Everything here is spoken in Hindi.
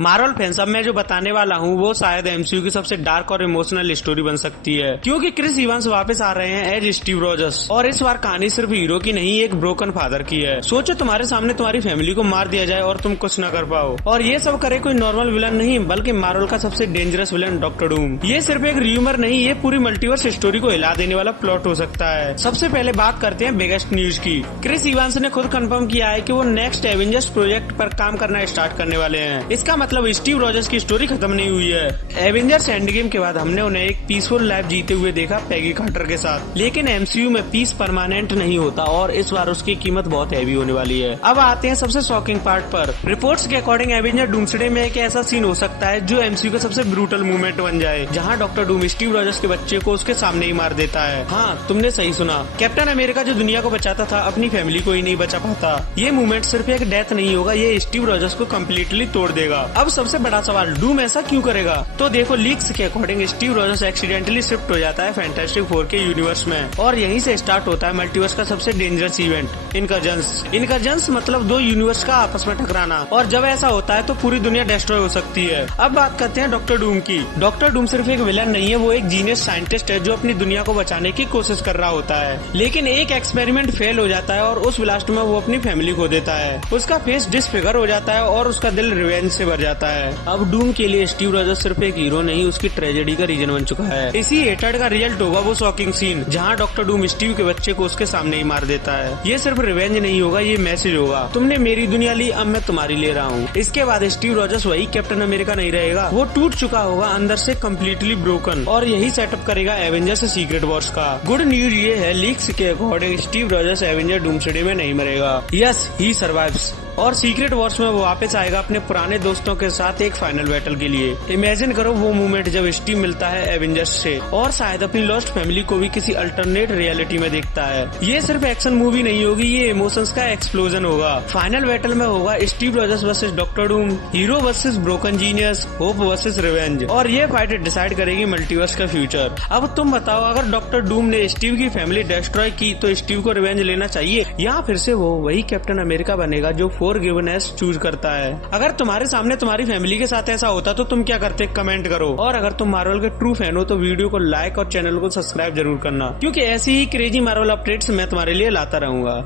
मार्वल फैंस, अब मैं जो बताने वाला हूँ वो शायद एमसीयू की सबसे डार्क और इमोशनल स्टोरी बन सकती है, क्योंकि क्रिस इवांस वापस आ रहे हैं एज स्टीव रॉजर्स। और इस बार कहानी सिर्फ हीरो की नहीं, एक ब्रोकन फादर की है। सोचो तुम्हारे सामने तुम्हारी फैमिली को मार दिया जाए और तुम कुछ न कर पाओ, और ये सब करे कोई नॉर्मल विलन नहीं बल्कि मार्वल का सबसे डेंजरस विलन डॉक्टर डूम। ये सिर्फ एक र्यूमर नहीं, ये पूरी मल्टीवर्स स्टोरी को हिला देने वाला प्लॉट हो सकता है। सबसे पहले बात करते हैं बिगेस्ट न्यूज की। क्रिस इवांस ने खुद कंफर्म किया है कि वो नेक्स्ट एवेंजर्स प्रोजेक्ट पर काम करना स्टार्ट करने वाले हैं। इसका मतलब स्टीव रॉजर्स की स्टोरी खत्म नहीं हुई है। एवेंजर्स एंड गेम के बाद हमने उन्हें एक पीसफुल लाइफ जीते हुए देखा पैगी कार्टर के साथ, लेकिन एमसीयू में पीस परमानेंट नहीं होता और इस बार उसकी कीमत बहुत हैवी होने वाली है। अब आते हैं सबसे शॉकिंग पार्ट पर। रिपोर्ट्स के अकॉर्डिंग एवेंजर डूम्सडे में एक ऐसा सीन हो सकता है जो एमसीयू का सबसे ब्रूटल मूवमेंट बन जाए, जहां डॉक्टर डूम स्टीव रॉजर्स के बच्चे को उसके सामने ही मार देता है। हाँ, तुमने सही सुना, कैप्टन अमेरिका जो दुनिया को बचाता था अपनी फैमिली को ही नहीं बचा पाता। ये मूवमेंट सिर्फ एक डेथ नहीं होगा, ये स्टीव रॉजर्स को कम्प्लीटली तोड़ देगा। अब सबसे बड़ा सवाल, डूम ऐसा क्यों करेगा? तो देखो, लीक्स के according Steve Rogers accidentally shift हो जाता है फैंटास्टिक फोर के यूनिवर्स में, और यहीं से स्टार्ट होता है मल्टीवर्स का सबसे डेंजरस इवेंट, इनकर्जन्स मतलब दो यूनिवर्स का आपस में टकराना। और जब ऐसा होता है तो पूरी दुनिया डिस्ट्रॉय हो सकती है। अब बात करते हैं डॉक्टर डूम की। डॉक्टर डूम सिर्फ एक विलन नहीं है, वो एक जीनियस साइंटिस्ट है जो अपनी दुनिया को बचाने की कोशिश कर रहा होता है, लेकिन एक एक्सपेरिमेंट फेल हो जाता है और उस ब्लास्ट में वो अपनी फैमिली खो देता है। उसका फेस डिसफिगर हो जाता है और उसका दिल रिवेंज से भर जाता है। अब डूम के लिए स्टीव रॉजर्स सिर्फ एक हीरो नहीं, उसकी ट्रेजेडी का रीजन बन चुका है। इसी हेटर्ड का रिजल्ट होगा वो शॉकिंग सीन जहां डॉक्टर डूम स्टीव के बच्चे को उसके सामने ही मार देता है। ये सिर्फ रिवेंज नहीं होगा, ये मैसेज होगा, तुमने मेरी दुनिया ली, अब मैं तुम्हारी ले रहा हूँ। इसके बाद स्टीव रॉजर्स वही कैप्टन अमेरिका नहीं रहेगा, वो टूट चुका होगा अंदर से कम्प्लीटली ब्रोकन, और यही सेटअप करेगा एवेंजर्स सीक्रेट वॉर्स का। गुड न्यूज ये है, लीक्स के according Steve Rogers Avenger doomsday में नहीं मरेगा। यस, ही सर्वाइव्स, और सीक्रेट वॉर्स में वो वापस आएगा अपने पुराने दोस्तों के साथ एक फाइनल बैटल के लिए। इमेजिन करो वो मोमेंट जब स्टीव मिलता है एवेंजर्स से और शायद अपनी लॉस्ट फैमिली को भी किसी अल्टरनेट रियलिटी में देखता है। ये सिर्फ एक्शन मूवी नहीं होगी, ये इमोशंस का एक्सप्लोजन होगा। फाइनल बैटल में होगा Steve Rogers versus doctor Doom, hero versus broken genius, hope versus revenge, और ये फाइट डिसाइड करेगी मल्टीवर्स का फ्यूचर। अब तुम बताओ, अगर डॉक्टर डूम ने स्टीव की फैमिली डिस्ट्रॉय की तो स्टीव को रिवेंज लेना चाहिए, या फिर से वो वही कैप्टन अमेरिका बनेगा जो फॉरगिवनेस चूज करता है? अगर तुम्हारे सामने तुम्हारी फैमिली के साथ ऐसा होता तो तुम क्या करते, कमेंट करो। और अगर तुम मार्वल के ट्रू फैन हो तो वीडियो को लाइक और चैनल को सब्सक्राइब जरूर करना, क्योंकि ऐसी ही क्रेजी मार्वल अपडेट्स मैं तुम्हारे लिए लाता रहूंगा।